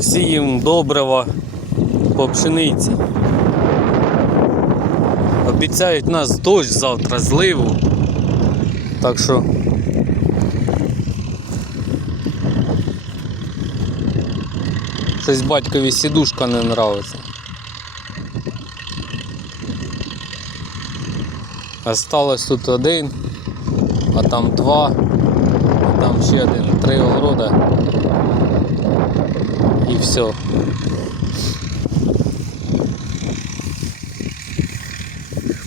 сіємо добрива по пшениці. Обіцяють нас дощ завтра, зливу. Так що щось батькові сідушка не нравиться. Осталось тут один, а там два, ще один, три огорода. І все.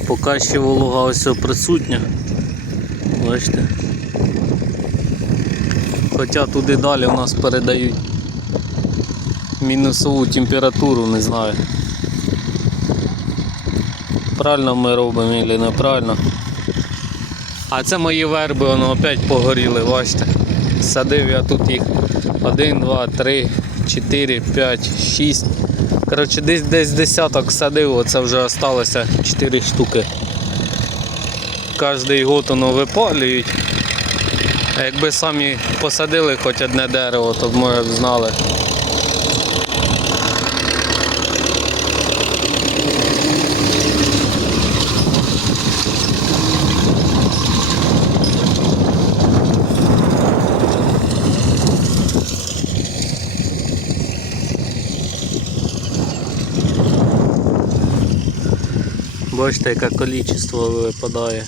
Поки ще волога ось присутня. Бачите. Хоча туди далі у нас передають мінусову температуру, не знаю. Правильно ми робимо чи неправильно. А це мої верби, воно опять погоріли, бачите. Садив я тут їх 1, 2, 3, 4, 5, 6. Коротше, десь десь десяток садив, оце вже залишилося 4 штуки. Кожний год воно випалюють. А якби самі посадили хоч одне дерево, то б ми б знали. Бачите, яке кількість випадає.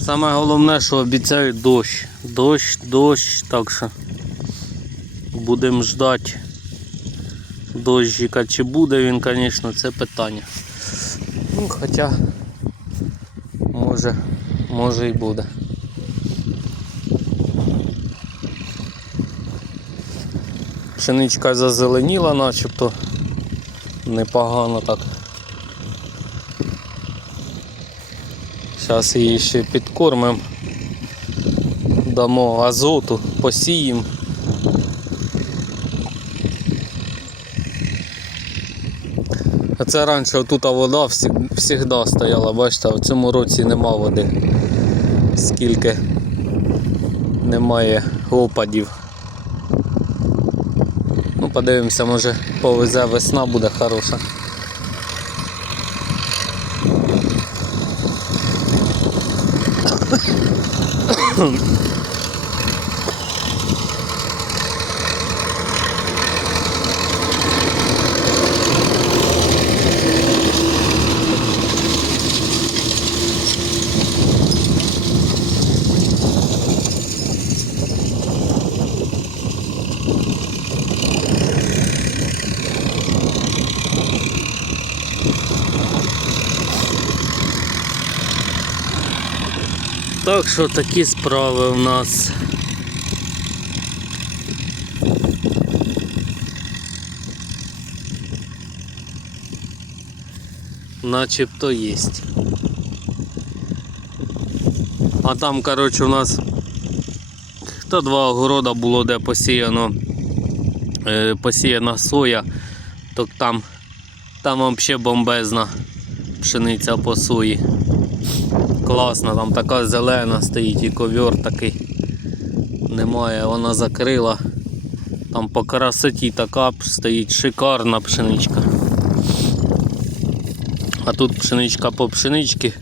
Саме головне, що обіцяють дощ. Дощ, дощ, так що будемо ждати дощика. Чи буде він, звісно, це питання. Ну, хоча може, може і буде. Пшеничка зазеленіла начебто. Непогано так. Зараз її ще підкормимо. Дамо азоту, посіємо. А це раніше тут вода завжди стояла, бачите, в цьому році нема води. Скільки немає опадів. Подивимося, може повезе весна буде хороша. Так що такі справи у нас. Начебто є. А там, коротше, у нас то два огорода було, де посіяно е, посіяна соя, то там, там взагалі бомбезна пшениця по сої. Класна, там така зелена стоїть і ковер такий. Немає, вона закрила. Там по красоті така стоїть шикарна пшеничка. А тут пшеничка по пшенички.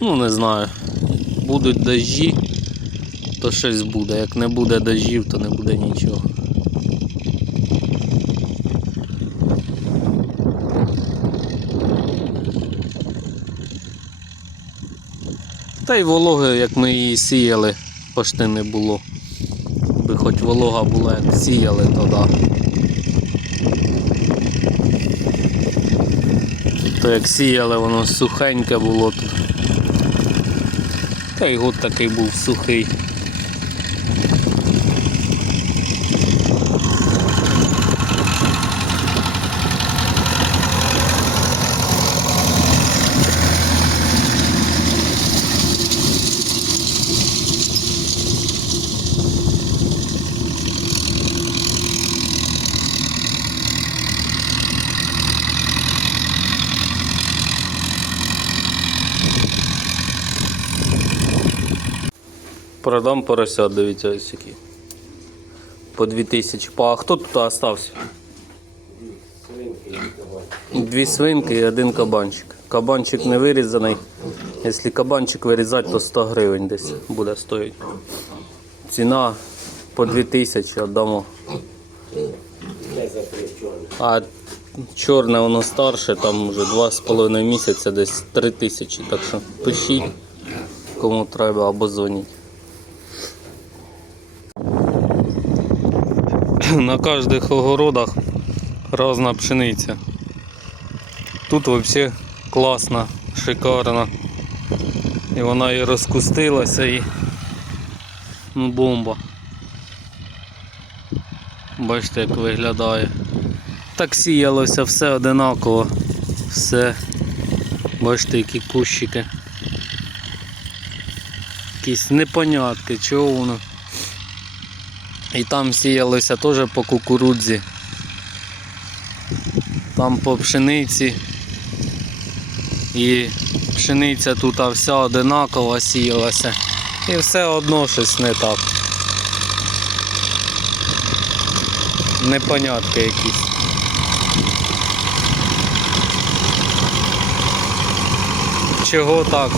Ну не знаю. Будуть дощі, то щось буде. Як не буде дощів, то не буде нічого. Та й вологи, як ми її сіяли, почти не було. Би хоч волога була, як сіяли, то да. То як сіяли, воно сухеньке було тут. Та й год такий був сухий. Продам поросят, дивіться, ось які. По 2000. По- А хто тут остався? Дві свинки і один кабанчик. Кабанчик не вирізаний. Якщо кабанчик вирізати, то 100 гривень десь буде стоїти. Ціна по 2000 віддамо. А чорне воно старше, там вже 2,5 місяця, десь 3 тисячі. Так що пишіть, кому треба або дзвоніть. На кожних огородах різна пшениця. Тут взагалі класна, шикарна. І вона і розкустилася і ну, бомба. Бачите, як виглядає. Так сіялося все одинаково. Все. Бачите, які кущики. Якісь непонятки, чого воно. І там сіялося теж по кукурудзі. Там по пшениці. І пшениця тут вся одинакова сіялася. І все одно щось не так. Непонятки якісь. Чого так?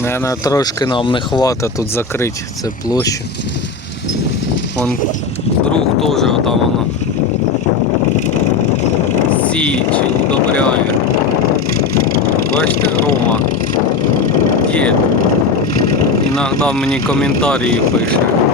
Наверное, трошки нам не хватить тут закрити цю площу. Вон друг теж там воно сіє чи удобряє. Бачите, Рома. Є. Іногда мені коментарі пише.